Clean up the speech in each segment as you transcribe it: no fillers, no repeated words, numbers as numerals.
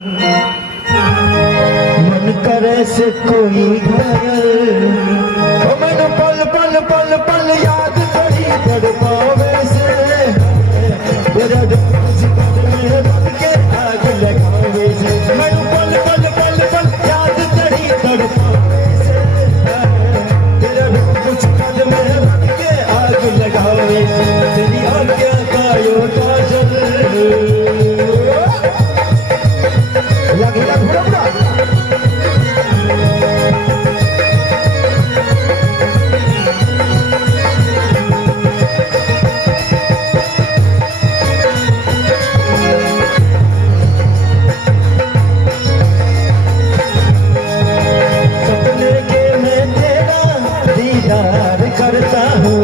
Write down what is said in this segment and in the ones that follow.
मन करे से कोई घायल मैंने पल पल पल पल याद करी तड़पावे से मेरा के आग लगावे से मैंने पल पल पल पल याद करी तड़पावे से मेरा कुछ कद में के आग लगावे से तेरी आज्ञा का यो काजल लगी लग बुरा सपने के मैं तेरा दीदार करता हूँ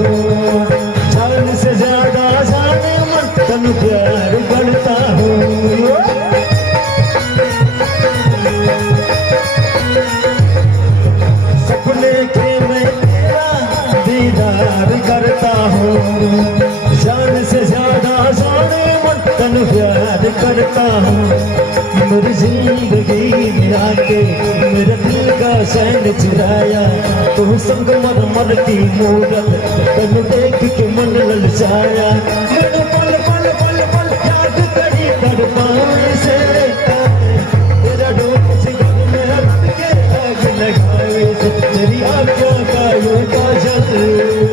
जान से ज्यादा जाने मन तन प्यार करता हूँ करता हूँ जान से ज्यादा जाने मन तन प्यार करता हूँ मेरी जिंदगी में आके मेरे दिल का चैन चुराया तू संग मर मर की मूरत तन देख के मन ललचाया मेरे पल पल पल पल याद करी तड़पावे से तेरा डोर से गम में रख के आग लगावे से तेरी आँखों का यो काजल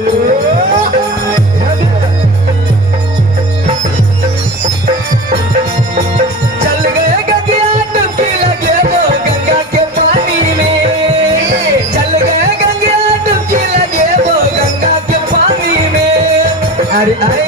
अरे